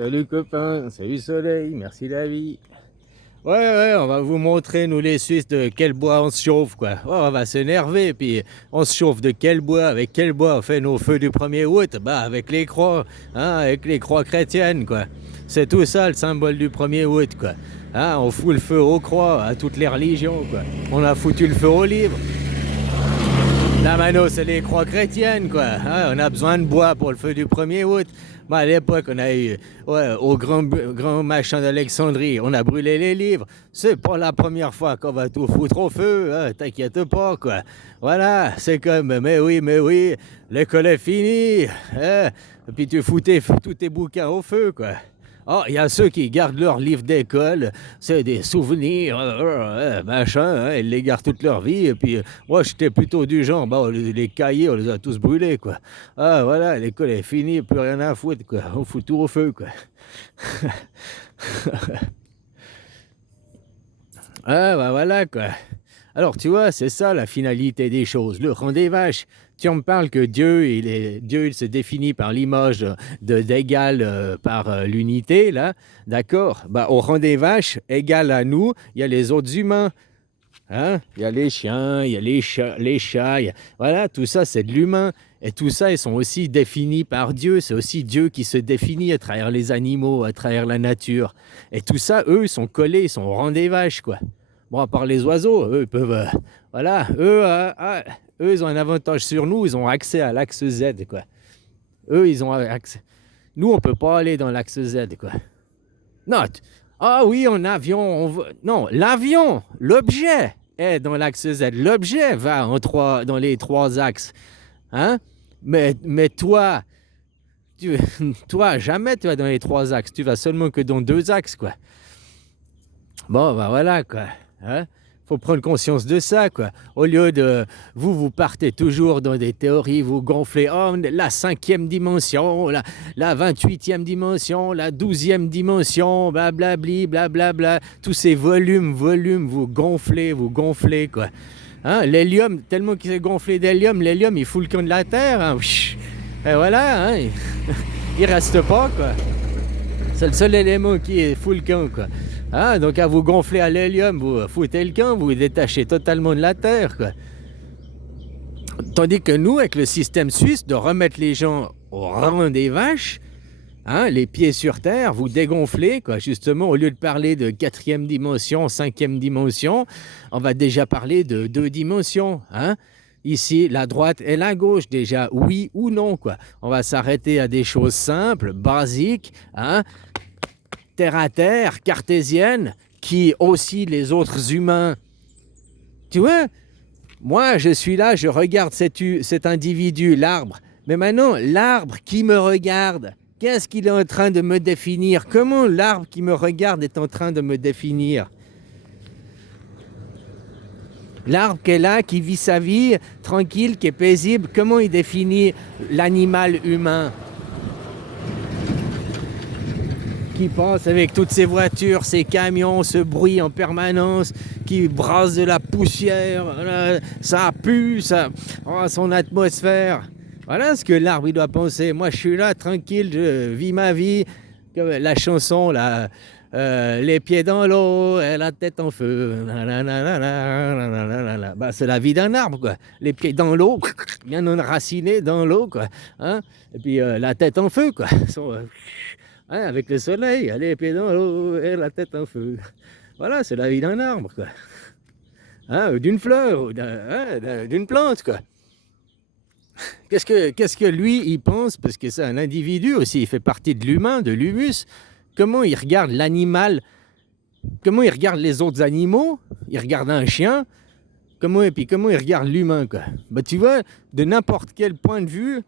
Salut copain, salut soleil, merci la vie. Ouais, on va vous montrer, nous les Suisses, de quel bois on se chauffe, quoi. Ouais, on va s'énerver, puis on se chauffe de quel bois, avec quel bois on fait nos feux du 1er août. Bah, avec les croix, hein, avec les croix chrétiennes, quoi. C'est tout ça le symbole du 1er août, quoi. Hein, on fout le feu aux croix, à toutes les religions, quoi. On a foutu le feu aux livres. La mano, c'est les croix chrétiennes, quoi. Hein, on a besoin de bois pour le feu du 1er août. Bah, à l'époque, on a eu, au grand machin d'Alexandrie, on a brûlé les livres. C'est pas la première fois qu'on va tout foutre au feu, hein, t'inquiète pas, quoi. Voilà, c'est comme, mais oui, l'école est finie. Hein, et puis tu fous tous tes bouquins au feu, quoi. Oh, il y a ceux qui gardent leurs livres d'école, c'est des souvenirs, machin, hein, ils les gardent toute leur vie. Et puis, moi, j'étais plutôt du genre, bah, les cahiers, on les a tous brûlés, quoi. Ah, voilà, l'école est finie, plus rien à foutre, quoi. On fout tout au feu, quoi. Ah, bah voilà, quoi. Alors, tu vois, c'est ça la finalité des choses, le rang des vaches. Tu en me parles que Dieu, il se définit par l'image d'égal par l'unité, là. D'accord? Bah, au rang des vaches, égal à nous, il y a les autres humains. Hein? Il y a les chiens, il y a les chats, voilà, tout ça, c'est de l'humain. Et tout ça, ils sont aussi définis par Dieu. C'est aussi Dieu qui se définit à travers les animaux, à travers la nature. Et tout ça, eux, ils sont collés, ils sont au rang des vaches, quoi. Bon, à part les oiseaux, eux, ils peuvent... voilà, eux, ils ont un avantage sur nous, ils ont accès à l'axe Z, quoi. Eux, ils ont accès... Nous, on peut pas aller dans l'axe Z, quoi. Non, ah oui, en avion, non, l'avion, l'objet est dans l'axe Z. L'objet va dans les trois axes. Hein? Mais toi, toi, jamais tu vas dans les trois axes. Tu vas seulement que dans deux axes, quoi. Bon, ben voilà, quoi. Hein? Faut prendre conscience de ça, quoi. Au lieu de... Vous partez toujours dans des théories, vous gonflez, oh, la 5e dimension, la 28e dimension, la 12e dimension, blablabli, blablabla. Tous ces volumes, vous gonflez, quoi. Hein? L'hélium, tellement qu'il s'est gonflé d'hélium, l'hélium, il fout le camp de la Terre. Hein? Et voilà, hein? Il reste pas, quoi. C'est le seul élément qui est full camp, quoi. Ah, donc à vous gonfler à l'hélium, vous foutez le camp, vous vous détachez totalement de la Terre, quoi. Tandis que nous, avec le système suisse, de remettre les gens au rang des vaches, hein, les pieds sur terre, vous dégonflez, quoi. Justement, au lieu de parler de 4e dimension, 5e dimension, on va déjà parler de 2 dimensions, hein. Ici, la droite et la gauche, déjà, oui ou non, quoi. On va s'arrêter à des choses simples, basiques, hein, terre à terre, cartésienne, qui aussi les autres humains. Tu vois, moi, je suis là, je regarde cet individu, l'arbre. Mais maintenant, l'arbre qui me regarde, qu'est-ce qu'il est en train de me définir? Comment l'arbre qui me regarde est en train de me définir? L'arbre qui est là, qui vit sa vie, tranquille, qui est paisible, comment il définit l'animal humain? Qui passe avec toutes ces voitures, ces camions, ce bruit en permanence, qui brasse de la poussière, ça pue, son atmosphère. Voilà ce que l'arbre il doit penser. Moi, je suis là, tranquille, je vis ma vie. Comme la chanson, là, les pieds dans l'eau et la tête en feu. Bah, c'est la vie d'un arbre, quoi. Les pieds dans l'eau, bien enracinés dans l'eau, quoi. Hein? Et puis la tête en feu, quoi. Hein, avec le soleil, les pieds dans l'eau et la tête en feu. Voilà, c'est la vie d'un arbre, quoi. Hein, d'une fleur, ou d'une plante, quoi. Qu'est-ce que lui, il pense? Parce que c'est un individu aussi, il fait partie de l'humain, de l'humus. Comment il regarde l'animal? Comment il regarde les autres animaux? Il regarde un chien. Et puis comment il regarde l'humain, quoi? Bah, tu vois, de n'importe quel point de vue,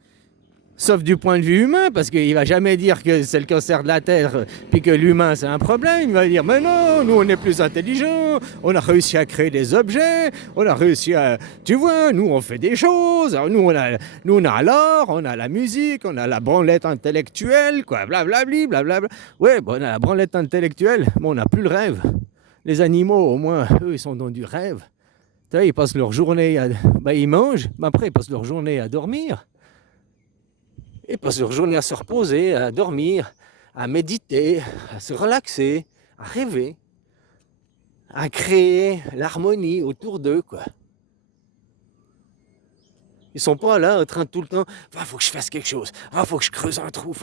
sauf du point de vue humain, parce qu'il ne va jamais dire que c'est le cancer de la Terre, puis que l'humain c'est un problème. Il va dire, mais non, nous on est plus intelligents, on a réussi à créer des objets, on a réussi à... Tu vois, nous on fait des choses, alors, nous on a l'art, on a la musique, on a la branlette intellectuelle, quoi, blablabli, blablabla. Ouais, bon, on a la branlette intellectuelle, mais on n'a plus le rêve. Les animaux, au moins, eux, ils sont dans du rêve. Tu vois, ils passent leur journée à... Ben, ils mangent, mais après ils passent leur journée à dormir. Ils passent leur journée à se reposer, à dormir, à méditer, à se relaxer, à rêver, à créer l'harmonie autour d'eux, quoi. Ils sont pas là en train de tout le temps, ah, faut que je fasse quelque chose, ah, faut que je creuse un trou,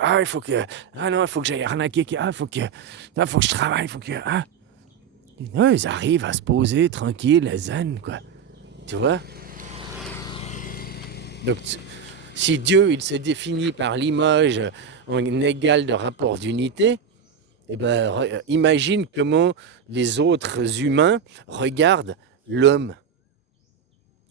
ah non, il faut que j'aille arnaquer, faut que je travaille, ah. Non, ils arrivent à se poser tranquille, zen, quoi. Tu vois? Donc, si Dieu, il se définit par l'image en égal de rapport d'unité, eh ben, imagine comment les autres humains regardent l'homme.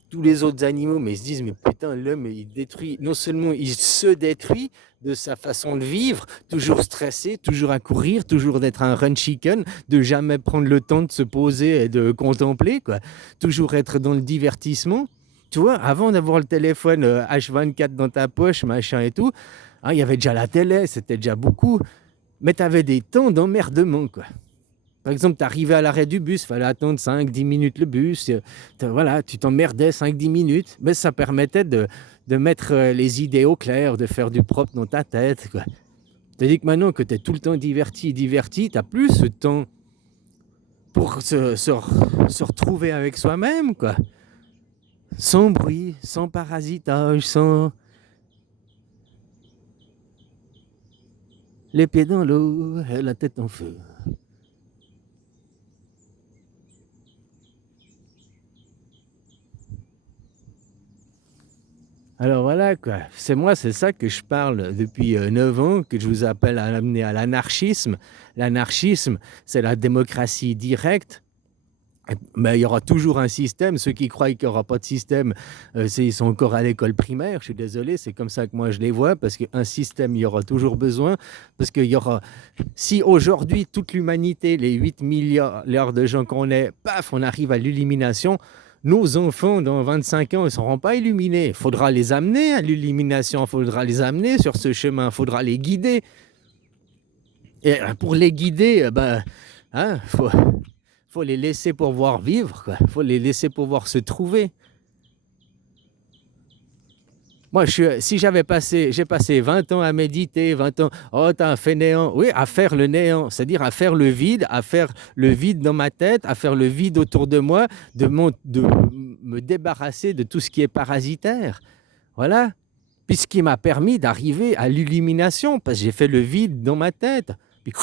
Tous les autres animaux, mais ils se disent, mais putain, l'homme, il détruit, non seulement il se détruit de sa façon de vivre, toujours stressé, toujours à courir, toujours d'être un run chicken, de jamais prendre le temps de se poser et de contempler, quoi. Toujours être dans le divertissement. Tu vois, avant d'avoir le téléphone H24 dans ta poche, machin et tout, hein, il y avait déjà la télé, c'était déjà beaucoup, mais tu avais des temps d'emmerdement, quoi. Par exemple, tu arrivais à l'arrêt du bus, il fallait attendre 5-10 minutes le bus. Voilà, tu t'emmerdais 5-10 minutes. Mais ça permettait de mettre les idées au clair, de faire du propre dans ta tête, quoi. C'est-à-dire que maintenant que tu es tout le temps diverti, tu n'as plus ce temps pour se retrouver avec soi-même, quoi. Sans bruit, sans parasitage, sans les pieds dans l'eau et la tête en feu. Alors voilà, quoi. C'est ça que je parle depuis 9 ans, que je vous appelle à amener à l'anarchisme. L'anarchisme, c'est la démocratie directe. Mais il y aura toujours un système. Ceux qui croient qu'il n'y aura pas de système, ils sont encore à l'école primaire. Je suis désolé, c'est comme ça que moi je les vois, parce qu'un système, il y aura toujours besoin. Parce qu'il y aura... Si aujourd'hui, toute l'humanité, les 8 milliards de gens qu'on est, paf, on arrive à l'illumination, nos enfants, dans 25 ans, ils ne seront pas illuminés. Il faudra les amener à l'illumination, il faudra les amener sur ce chemin, il faudra les guider. Et pour les guider, hein, faut les laisser pouvoir vivre, quoi. Faut les laisser pouvoir se trouver. Moi, j'ai passé 20 ans à méditer, 20 ans, oh, t'as un fainéant. Oui, à faire le néant, c'est-à-dire à faire le vide dans ma tête, à faire le vide autour de moi, de me débarrasser de tout ce qui est parasitaire. Voilà. Puis ce qui m'a permis d'arriver à l'illumination, parce que j'ai fait le vide dans ma tête. Puis,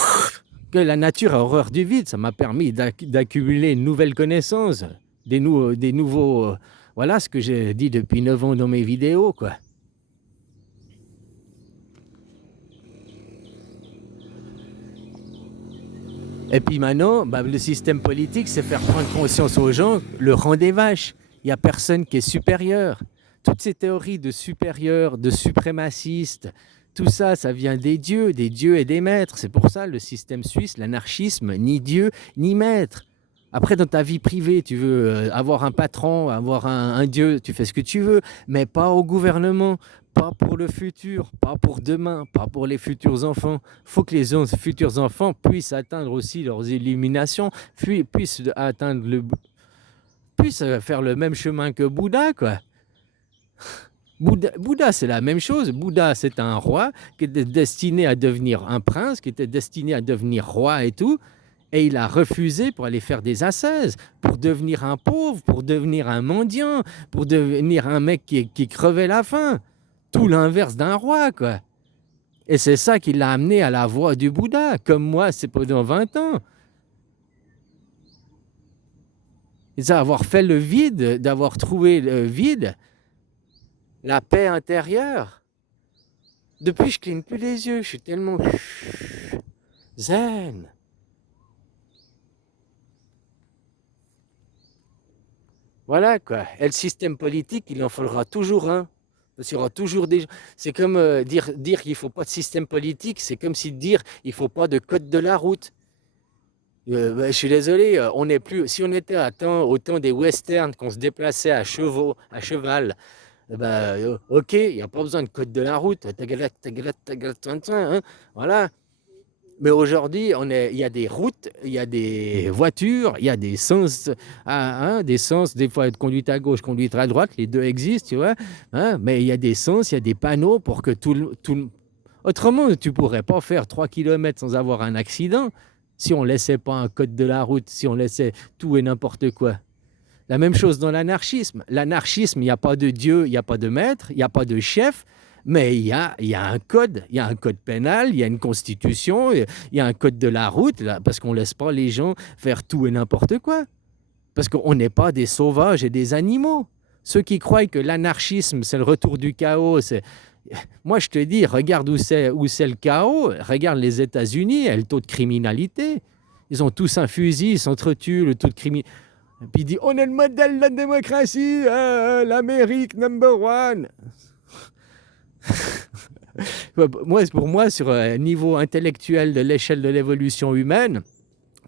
que la nature a horreur du vide, ça m'a permis d'accumuler une nouvelle connaissance, des nouveaux... Voilà ce que j'ai dit depuis 9 ans dans mes vidéos, quoi. Et puis maintenant, le système politique, c'est faire prendre conscience aux gens le rang des vaches. Il n'y a personne qui est supérieur. Toutes ces théories de supérieur, de suprémacistes, tout ça, ça vient des dieux et des maîtres. C'est pour ça le système suisse, l'anarchisme, ni dieu, ni maître. Après, dans ta vie privée, tu veux avoir un patron, avoir un dieu, tu fais ce que tu veux, mais pas au gouvernement, pas pour le futur, pas pour demain, pas pour les futurs enfants. Il faut que les futurs enfants puissent atteindre aussi leurs illuminations, puissent faire le même chemin que Bouddha, quoi. Bouddha, c'est la même chose. Bouddha, c'est un roi qui était destiné à devenir un prince, qui était destiné à devenir roi et tout. Et il a refusé pour aller faire des ascèses, pour devenir un pauvre, pour devenir un mendiant, pour devenir un mec qui crevait la faim. Tout l'inverse d'un roi, quoi. Et c'est ça qui l'a amené à la voie du Bouddha, comme moi, c'est pendant 20 ans. Et ça, avoir fait le vide, d'avoir trouvé le vide, la paix intérieure. Depuis, je cligne plus les yeux, je suis tellement zen. Voilà, quoi. Et le système politique, il en faudra toujours un. Parce qu'il y aura toujours des... C'est comme dire qu'il ne faut pas de système politique, c'est comme si dire qu'il ne faut pas de code de la route. Je suis désolé, on n'est plus... Si on était au temps des westerns, qu'on se déplaçait à cheval, ok, il n'y a pas besoin de code de la route. Hein, voilà. Mais aujourd'hui, il y a des routes, il y a des voitures, il y a des sens, des fois être conduite à gauche, conduite à droite, les deux existent, tu vois. Hein, mais il y a des sens, il y a des panneaux pour que Autrement, tu pourrais pas faire 3 kilomètres sans avoir un accident si on laissait pas un code de la route, si on laissait tout et n'importe quoi. La même chose dans l'anarchisme. L'anarchisme, il n'y a pas de Dieu, il n'y a pas de maître, il n'y a pas de chef, mais il y a un code, il y a un code pénal, il y a une constitution, il y a un code de la route, là, parce qu'on ne laisse pas les gens faire tout et n'importe quoi. Parce qu'on n'est pas des sauvages et des animaux. Ceux qui croient que l'anarchisme, c'est le retour du chaos, moi, je te dis, regarde où c'est le chaos. Regarde les États-Unis et le taux de criminalité. Ils ont tous un fusil, ils s'entretuent, le taux de criminalité. Et puis il dit, on est le modèle de la démocratie, l'Amérique number one. Pour moi, sur un niveau intellectuel de l'échelle de l'évolution humaine,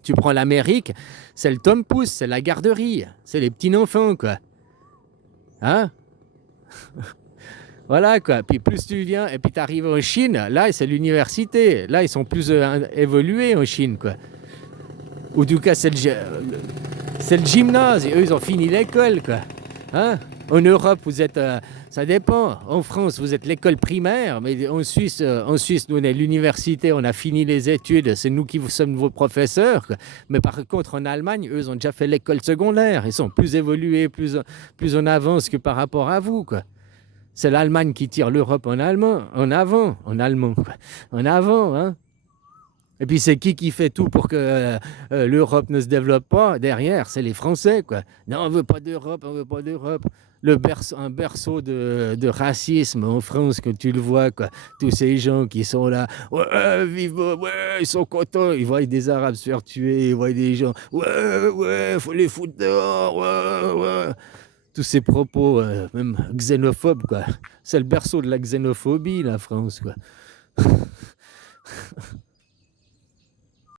tu prends l'Amérique, c'est le Tom Pouce, c'est la garderie, c'est les petits enfants, quoi. Hein? Voilà, quoi. Puis plus tu viens, et puis tu arrives en Chine, là, c'est l'université. Là, ils sont plus évolués en Chine, quoi. Ou en tout cas, c'est le gymnase. Et eux, ils ont fini l'école, quoi. Hein? En Europe, vous êtes... ça dépend. En France, vous êtes l'école primaire, mais en Suisse, nous, on est l'université, on a fini les études, c'est nous qui sommes vos professeurs, quoi. Mais par contre, en Allemagne, eux, ils ont déjà fait l'école secondaire. Ils sont plus évolués, plus en avance que par rapport à vous, quoi. C'est l'Allemagne qui tire l'Europe en avant, quoi. En avant, hein. Et puis c'est qui fait tout pour que l'Europe ne se développe pas derrière? C'est les Français, quoi. Non, on veut pas d'Europe, on veut pas d'Europe. Un berceau de racisme en France, quand tu le vois, quoi. Tous ces gens qui sont là, ouais, vive, ouais, ils sont contents. Ils voient des Arabes se faire tuer, ils voient des gens, ouais, faut les foutre dehors, ouais. Tous ces propos, même xénophobes, quoi. C'est le berceau de la xénophobie, la France, quoi.